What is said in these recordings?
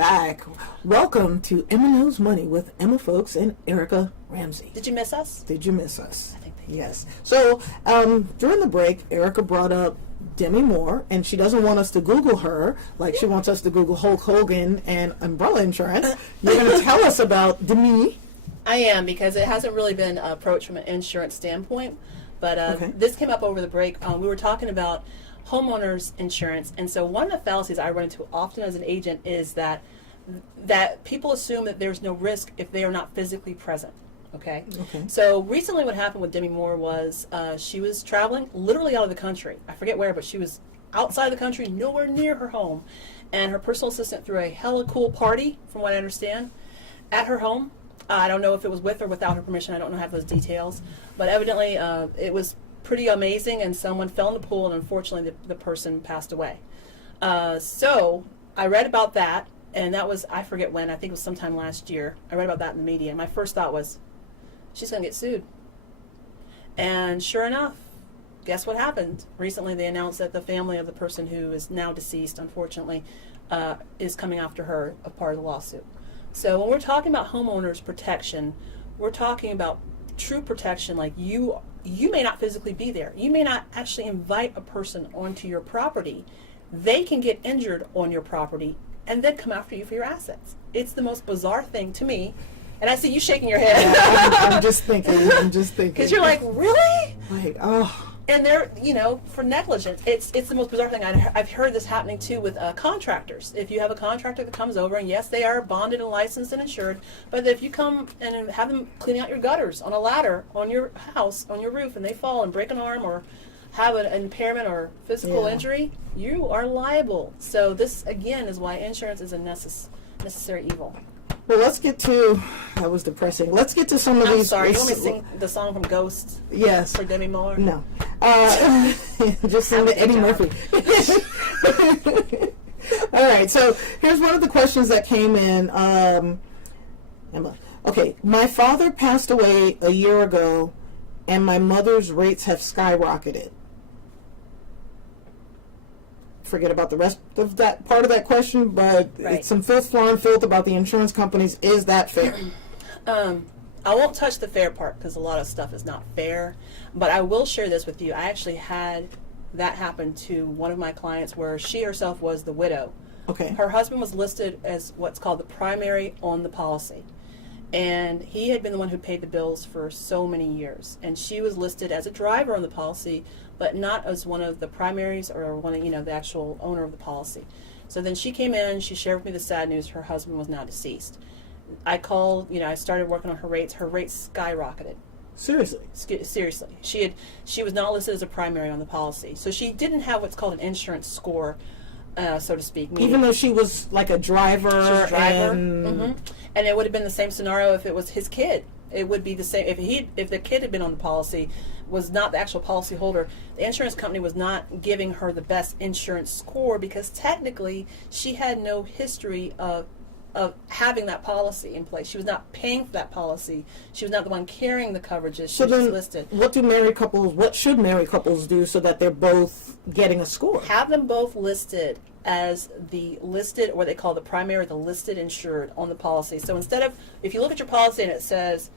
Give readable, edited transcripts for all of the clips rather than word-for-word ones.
back. Welcome to Emma Knows Money with Emma Foulkes and Erica Ramsey. Did you miss us? Did you miss us? I think they did. Yes. So during the break, Erica brought up Demi Moore, and she doesn't want us to Google her like she wants us to Google Hulk Hogan and umbrella insurance. You're going to tell us about Demi. I am, because it hasn't really been approached from an insurance standpoint. But this came up over the break. We were talking about homeowners insurance, and so one of the fallacies I run into often as an agent is that people assume that there's no risk if they are not physically present. Okay. So recently what happened with Demi Moore was she was traveling literally out of the country. I forget where, but she was outside the country, nowhere near her home, and her personal assistant threw a hella cool party, from what I understand, at her home. I don't know if it was with or without her permission. I don't know have those details, but evidently it was pretty amazing, and someone fell in the pool, and unfortunately the person passed away. So I read about that, and that was, I forget when, I think it was sometime last year. I read about that in the media, and my first thought was, she's going to get sued. And sure enough, guess what happened? Recently they announced that the family of the person who is now deceased, unfortunately, is coming after her as part of the lawsuit. So when we're talking about homeowners protection, we're talking about true protection. Like you may not physically be there. You may not actually invite a person onto your property. They can get injured on your property and then come after you for your assets. It's the most bizarre thing to me. And I see you shaking your head. Yeah, I'm just thinking. Because you're like, really? Like, oh. And they're, for negligence, it's the most bizarre thing. I've heard this happening too with contractors. If you have a contractor that comes over, and yes, they are bonded and licensed and insured, but if you come and have them cleaning out your gutters on a ladder on your house, on your roof, and they fall and break an arm or have an impairment or physical injury, you are liable. So this, again, is why insurance is a necessary evil. Well, let's get to, that was depressing. Let's get to some of these. I'm sorry, you want me to sing the song from Ghost? Yes. For Demi Moore? No. Just sing the Eddie Murphy. All right, so here's one of the questions that came in. Emma. Okay, my father passed away a year ago, and my mother's rates have skyrocketed. Forget about the rest of that part of that question, but it's some filth about the insurance companies. Is that fair? I won't touch the fair part because a lot of stuff is not fair, but I will share this with you. I actually had that happen to one of my clients where she herself was the widow. Okay. Her husband was listed as what's called the primary on the policy, and he had been the one who paid the bills for so many years, and she was listed as a driver on the policy, but not as one of the primaries or one of, the actual owner of the policy. So then she came in, she shared with me the sad news, her husband was now deceased. I called, I started working on her rates skyrocketed. Seriously? Seriously. She was not listed as a primary on the policy. So she didn't have what's called an insurance score, so to speak. Even though she was like a driver? She was a driver. And it would have been the same scenario if it was his kid. It would be the same if the kid had been on the policy, was not the actual policy holder. The insurance company was not giving her the best insurance score because technically she had no history of having that policy in place. She was not paying for that policy. She was not the one carrying the coverages. She was just listed. What should married couples do so that they're both getting a score? Have them both listed as the listed, or what they call the primary, the listed insured on the policy. So instead of, if you look at your policy and it says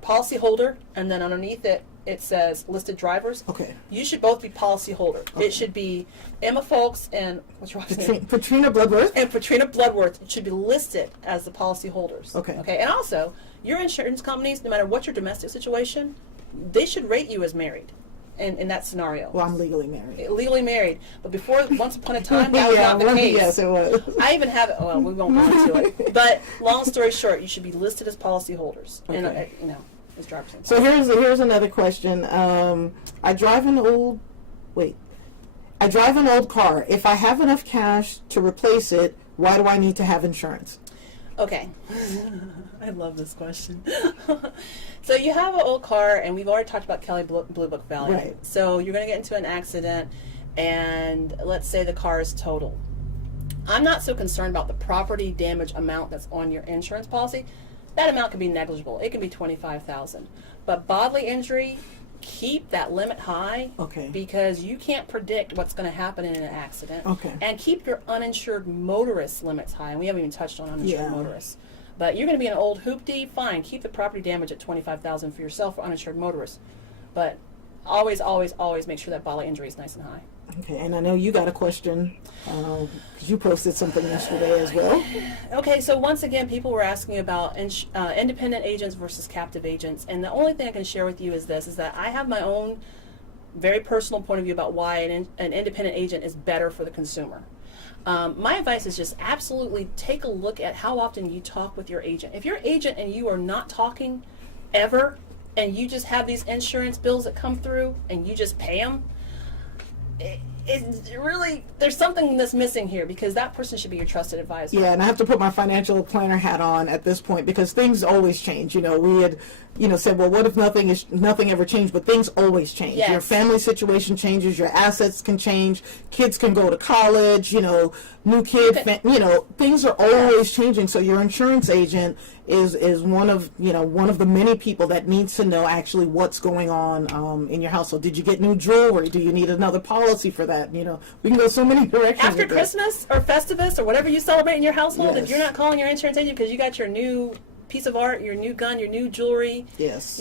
policy holder, and then underneath it says listed drivers. Okay. You should both be policy holder. Okay. It should be Emma Foulkes and what's your wife's name? Patrina Bloodworth. And Patrina Bloodworth. It should be listed as the policy holders. Okay. Okay. And also, your insurance companies, no matter what your domestic situation, they should rate you as married. In that scenario. Well, I'm legally married. Legally married. But before, once upon a time, that was not the case. Yes, it was. I even have it. Well, we won't go into it. But long story short, you should be listed as policy holders. Okay. And, as drivers. So here's another question. I drive an old car. If I have enough cash to replace it, why do I need to have insurance? Okay. I love this question. So you have an old car, and we've already talked about Kelly Blue Book value. Right. So you're going to get into an accident, and let's say the car is totaled. I'm not so concerned about the property damage amount that's on your insurance policy. That amount can be negligible. It can be $25,000. But bodily injury, keep that limit high. Okay. Because you can't predict what's going to happen in an accident. Okay. And keep your uninsured motorist limits high. And we haven't even touched on uninsured motorists. But you're going to be an old hoopty, fine. Keep the property damage at $25,000 for yourself for uninsured motorists. But always, always, always make sure that bodily injury is nice and high. Okay, and I know you got a question because you posted something yesterday as well. Okay, so once again, people were asking about independent agents versus captive agents, and the only thing I can share with you is this: is that I have my own very personal point of view about why an independent agent is better for the consumer. My advice is just absolutely take a look at how often you talk with your agent. If your agent and you are not talking ever, and you just have these insurance bills that come through, and you just pay them, it's really, there's something that's missing here, because that person should be your trusted advisor. Yeah, and I have to put my financial planner hat on at this point because things always change. You know, we had, said, well, what if nothing ever changed? But things always change. Yes. Your family situation changes. Your assets can change. Kids can go to college. New kid. Things are always changing. So your insurance agent is one of the many people that needs to know actually what's going on in your household. Did you get new jewelry? Do you need another policy for that? We can go so many directions. After Christmas or Festivus or whatever you celebrate in your household, Yes. if you're not calling your insurance agent because you got your new piece of art, your new gun, your new jewelry, Yes.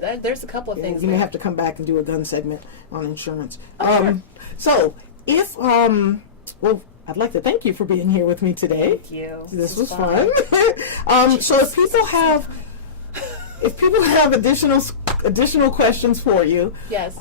There's a couple of things. You may there. have to come back and do a gun segment on insurance. Oh, sure. So if well, I'd like to thank you for being here with me today. Thank you. This was fun. So if people have additional questions for you, Yes.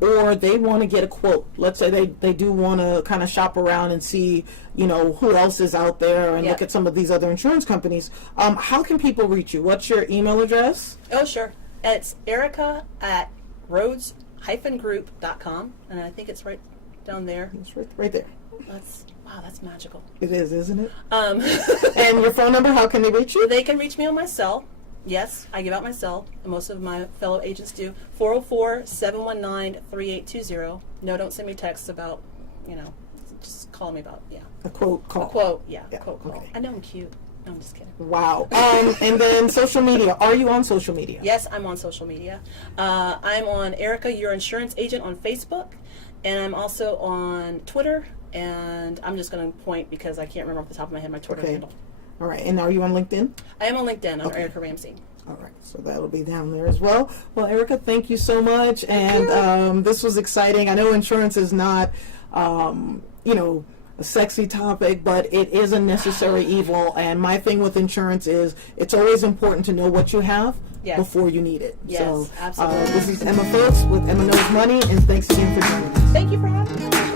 or they want to get a quote, let's say they do want to kind of shop around and see, who else is out there and Yep. look at some of these other insurance companies, how can people reach you? What's your email address? Oh, sure. It's Erica at Rhodes-Group.com, and I think it's right down there. It's right there. That's magical. It is, isn't it? And your phone number, how can they reach you? They can reach me on my cell. Yes, I give out my cell, and most of my fellow agents do. 404-719-3820. No, don't send me texts about, just call me about, A quote call. A quote, a Yeah, quote call. okay. I know I'm cute. No, I'm just kidding. Wow. And then social media. Are you on social media? Yes, I'm on social media. I'm on Erica, Your Insurance Agent on Facebook, and I'm also on Twitter, and I'm just going to point because I can't remember off the top of my head my Twitter handle. All right. And are you on LinkedIn? I am on LinkedIn. I'm Okay. Erica Ramsey. All right. So that'll be down there as well. Well, Erica, thank you so much. And this was exciting. I know insurance is not, a sexy topic, but it is a necessary evil. And my thing with insurance is it's always important to know what you have Yes. before you need it. Yes, So absolutely. this is Emma Foulkes with Emma Knows Money, and thanks again for joining us. Thank you for having me.